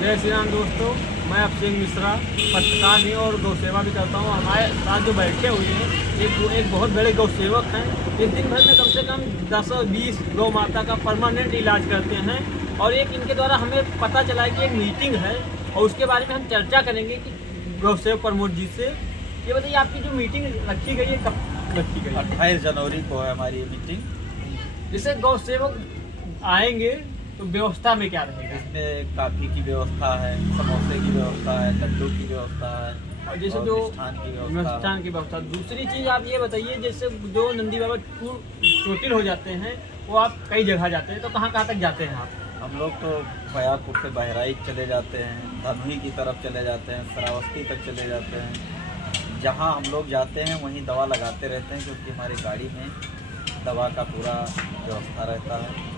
जय श्री राम दोस्तों, मैं अभिषेक मिश्रा पत्रकार भी और गौ सेवा भी करता हूँ। हमारे साथ जो बैठे हुए हैं एक बहुत बड़े गौ सेवक हैं। ये दिन भर में कम से कम 10-20 गौ माता का परमानेंट इलाज करते हैं। और एक इनके द्वारा हमें पता चला है कि एक मीटिंग है और उसके बारे में हम चर्चा करेंगे कि गौ सेवक प्रमोद जी से। ये बताइए, आपकी जो मीटिंग रखी गई है कब रखी गई है? 28 जनवरी को है हमारी ये मीटिंग। जैसे गौ सेवक आएंगे तो व्यवस्था में क्या रहेगा? इसमें काफ़ी की व्यवस्था है, समोसे की व्यवस्था है, लड्डू की व्यवस्था है और जैसे और जो मिष्ठान की व्यवस्था। दूसरी चीज़ आप ये बताइए, जैसे जो नंदी बाबा चोटिल हो जाते हैं वो आप कई जगह जाते हैं, तो कहाँ कहाँ तक जाते हैं आप? हम लोग तो बयापुर से बहराइच चले जाते हैं, धनवी की तरफ चले जाते हैं, श्रावस्ती तक चले जाते हैं। जहाँ हम लोग जाते हैं वहीं दवा लगाते रहते हैं, क्योंकि हमारी गाड़ी में दवा का पूरा व्यवस्था रहता है।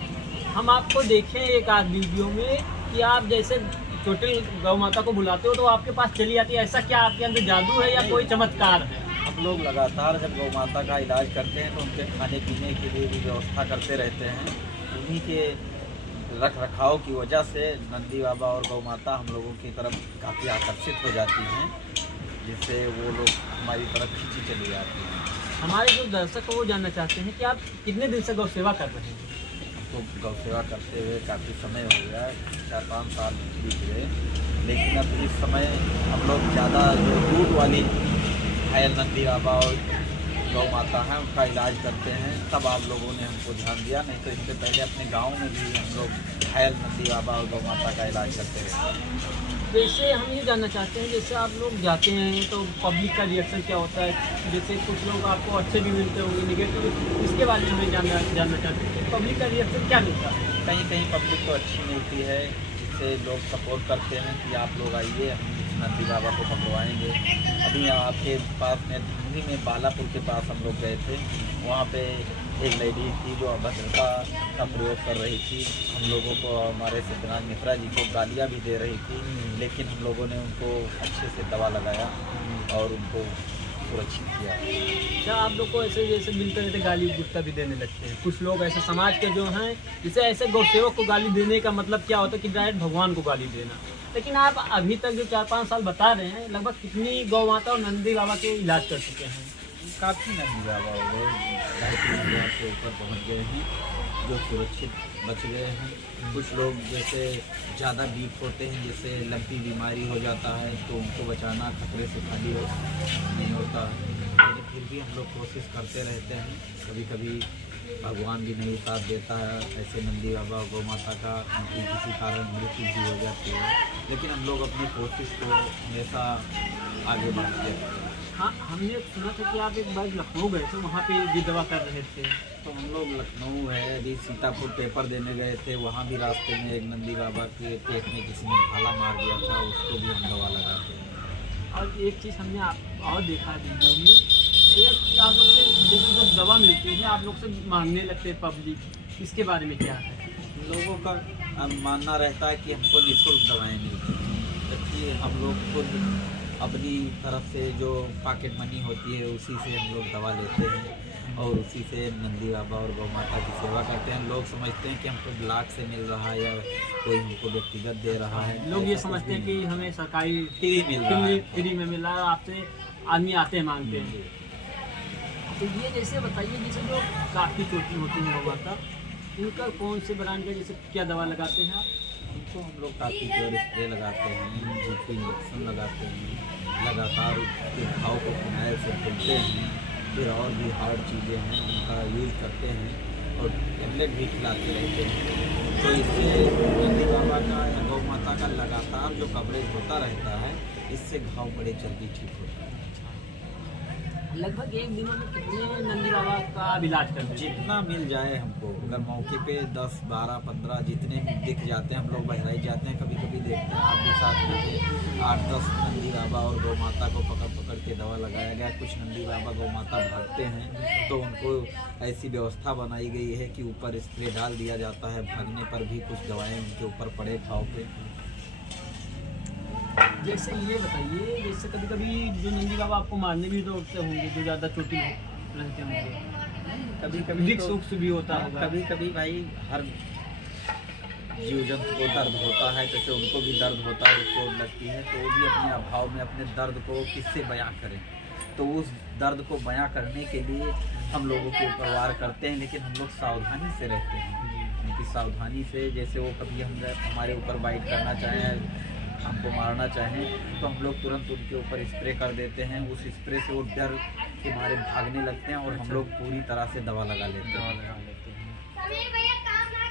हम आपको देखें एक आध वीडियो में कि आप जैसे चोटिल गौ माता को बुलाते हो तो आपके पास चली आती है। ऐसा क्या आपके अंदर जादू है या कोई चमत्कार है? हम लोग लगातार जब गौ माता का इलाज करते हैं तो उनके खाने पीने के लिए भी व्यवस्था करते रहते हैं। उन्हीं के रख रखाव की वजह से नंदी बाबा और गौ माता हम लोगों की तरफ काफ़ी आकर्षित हो जाती हैं, जिससे वो लोग हमारी तरफ खींची चली जाती हैं। हमारे जो दर्शक हैं वो जानना चाहते हैं कि आप कितने दिन से गौ सेवा कर रहे हैं? तो गौ सेवा करते हुए काफ़ी समय हो गया, 4-5 साल बीत गए। लेकिन अब इस समय हम लोग ज़्यादा जो दूध वाली घायल नंदी बाबा और गौ माता हैं उनका इलाज करते हैं, तब आप लोगों ने हमको ध्यान दिया। नहीं तो इससे पहले अपने गांव में भी हम लोग घायल नंदी बाबा और गौ माता का इलाज करते रहते हैं। जैसे हम ये जानना चाहते हैं, जैसे आप लोग जाते हैं तो पब्लिक का रिएक्शन क्या होता है? जैसे कुछ लोग आपको अच्छे भी मिलते होंगे, नेगेटिव, इसके बारे में हमें जानना चाहते हैं कि पब्लिक का रिएक्शन क्या मिलता है? कहीं कहीं पब्लिक तो अच्छी मिलती है, जिससे लोग सपोर्ट करते हैं कि आप लोग आइए, हम नंदी बाबा को पकड़वाएंगे। अभी आपके पास में धनवी में बालापुर के पास हम लोग गए थे, वहाँ पे एक लेडी थी जो अभद्रता का प्रयोग कर रही थी। हम लोगों को, हमारे सिद्धनाथ मिश्रा जी को गालियाँ भी दे रही थी, लेकिन हम लोगों ने उनको अच्छे से दवा लगाया और उनको सुरक्षित किया। क्या आप लोग को ऐसे जैसे मिलते रहते गाली गुस्सा भी देने लगते हैं? कुछ लोग ऐसे समाज के जो हैं, जैसे ऐसे गौ सेवक को गाली देने का मतलब क्या होता है कि डायरेक्ट भगवान को गाली देना। लेकिन आप अभी तक जो 4-5 साल बता रहे हैं, लगभग कितनी गौ माता और नंदी बाबा के इलाज कर चुके हैं? काफ़ी नंदी बाबा हो गए, 2.5 के ऊपर पहुँच गए हैं जो सुरक्षित बच गए हैं। कुछ लोग जैसे ज़्यादा वीक होते हैं, जैसे लंपी बीमारी हो जाता है, तो उनको बचाना खतरे से खाली नहीं होता है। लेकिन फिर भी हम लोग कोशिश करते रहते हैं। कभी कभी भगवान भी नहीं साथ देता है, ऐसे नंदी बाबा और गौ माता का उनकी किसी कारण मृत्यु भी हो जाती है, लेकिन हम लोग अपनी कोशिश को हमेशा आगे बढ़ाते हैं। हाँ, हमने सुना था कि आप एक बार लखनऊ गए थे, वहाँ पे भी दवा कर रहे थे। तो हम लोग लखनऊ है, अभी सीतापुर पेपर देने गए थे, वहाँ भी रास्ते में एक नंदी बाबा के पेट में किसी ने भाला मार दिया था, उसको भी हम दवा लगाते हैं। और एक चीज़ हमने आप और देखा वीडियो में, एक आप लोग से जैसे जब दवा मिलती है आप लोग से मांगने लगते हैं पब्लिक, इसके बारे में क्या है? लोगों का मानना रहता है कि हमको निःशुल्क दवाएँ मिलती हैं, जबकि हम लोग खुद अपनी तरफ से जो पॉकेट मनी होती है उसी से हम लोग दवा लेते हैं और उसी से नंदी बाबा और गौ माता की सेवा करते हैं। लोग समझते हैं कि हमको ब्लॉक से मिल रहा है या कोई हमको व्यक्तिगत दे रहा है। लोग ये समझते हैं कि हमें सरकारी फ्री मिल रहा है, फ्री में मिल रहा है, आपसे आदमी आते हैं मांगते हैं। तो ये जैसे बताइए, जैसे जो काफ़ी चोटी होती है गौ माता, इनका कौन से ब्रांड का जैसे क्या दवा लगाते हैं आप? उनको हम लोग काफ़ी जोर स्प्रे लगाते हैं, जीपी इंजेक्शन लगाते हैं, लगातार उसके घाव को फिनाइल से धुलते हैं, फिर और भी हार्ड चीज़ें हैं उनका यूज़ करते हैं और टेबलेट भी खिलाते रहते हैं। तो इससे नंदी बाबा का या गौ माता का लगातार जो कवरेज होता रहता है, इससे घाव बड़े जल्दी ठीक होता है। लगभग एक दिनों में कितने नंदी बाबा का इलाज करते हैं? जितना मिल जाए हमको, अगर मौके पे 10, 12, 15 जितने दिख जाते हैं, हम लोग बहराइच जाते हैं, कभी कभी देखते हैं, आप भी साथ में थे, 8-10 नंदी बाबा और गौ माता को पकड़ के दवा लगाया गया। कुछ नंदी बाबा गौ माता भागते हैं तो उनको ऐसी व्यवस्था बनाई गई है कि ऊपर स्प्रे डाल दिया जाता है, भागने पर भी कुछ दवाएँ उनके ऊपर पड़े घाव पे। जैसे ये बताइए, जैसे कभी कभी जो नंदी बाबा आपको मारने भी दौड़ते होंगे, जो ज़्यादा चोटिल रहते होंगे, कभी कभी रिक्स भी होता होगा। कभी कभी भाई हर जीव जंतु को दर्द होता है, जैसे उनको भी दर्द होता है, चोट लगती है, तो वो भी अपने अभाव में अपने दर्द को किससे बयां करें। तो उस दर्द को बयां करने के लिए हम लोगों के ऊपर वार करते हैं, लेकिन हम लोग सावधानी से रहते हैं। कि सावधानी से, जैसे वो कभी हमारे ऊपर बाइट करना चाहें, हमको मारना चाहें, तो हम लोग तुरंत उनके ऊपर स्प्रे कर देते हैं। उस स्प्रे से वो डर के मारे भागने लगते हैं और हम लोग पूरी तरह से दवा लगा लेते हैं।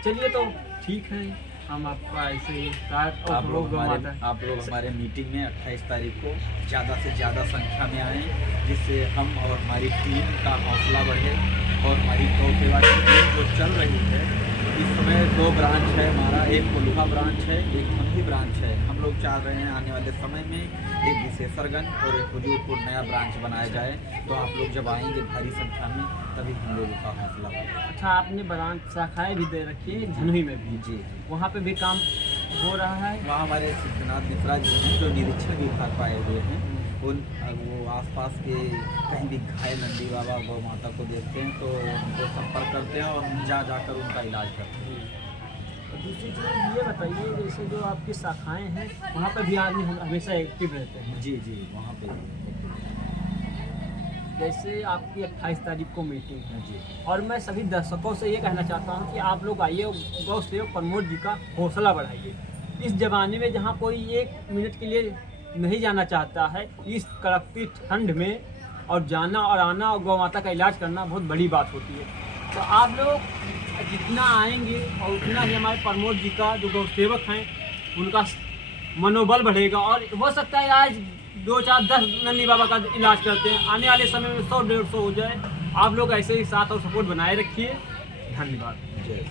चलिए तो ठीक है, हम आपका ऐसे ही आप लोग हमारे मीटिंग में 28 तारीख को ज़्यादा से ज़्यादा संख्या में आएँ, जिससे हम और हमारी टीम का हौसला बढ़े। और हमारी गौ सेवा की टीम जो चल रही है इस समय 2 ब्रांच है हमारा, एक कोल्हा ब्रांच है, एक मंडी ब्रांच है। हम लोग चाह रहे हैं आने वाले समय में एक विशेषरगंज और एक हुजूरपुर नया ब्रांच बनाया जाए। तो आप लोग जब आएंगे भारी संख्या में, तभी हम लोगों का हौसला बढ़ेगा। अच्छा, आपने ब्रांच शाखाएँ भी दे रखी है झनुई में भी? जी, वहाँ पे भी काम हो रहा है? वहाँ हमारे सिद्धनाथ मिश्रा जी हैं जो निरीक्षण विभाग पाए हुए हैं। वो आसपास के कहीं भी घायल नंदी बाबा गौ माता को देखते हैं तो उनको संपर्क करते हैं और हम जाकर उनका इलाज करते हैं। और दूसरी चीज़ ये बताइए, जैसे जो आपकी शाखाएँ हैं वहाँ पे भी आदमी हमेशा एक्टिव रहते हैं? जी, वहाँ पे जैसे आपकी 28 तारीख को मीटिंग है जी, और मैं सभी दर्शकों से ये कहना चाहता हूँ कि आप लोग आइए, गौ सेवक प्रमोद जी का हौसला बढ़ाइए। इस ज़माने में जहाँ कोई 1 मिनट के लिए नहीं जाना चाहता है, इस कड़कती ठंड में और जाना और आना और गौ माता का इलाज करना बहुत बड़ी बात होती है। तो आप लोग जितना आएंगे और उतना ही हमारे प्रमोद जी का जो गौ सेवक हैं उनका मनोबल बढ़ेगा। और हो सकता है आज 2, 4, 10 नंदी बाबा का इलाज करते हैं, आने वाले समय में 100, 150 हो जाए। आप लोग ऐसे ही साथ और सपोर्ट बनाए रखिए। धन्यवाद। जय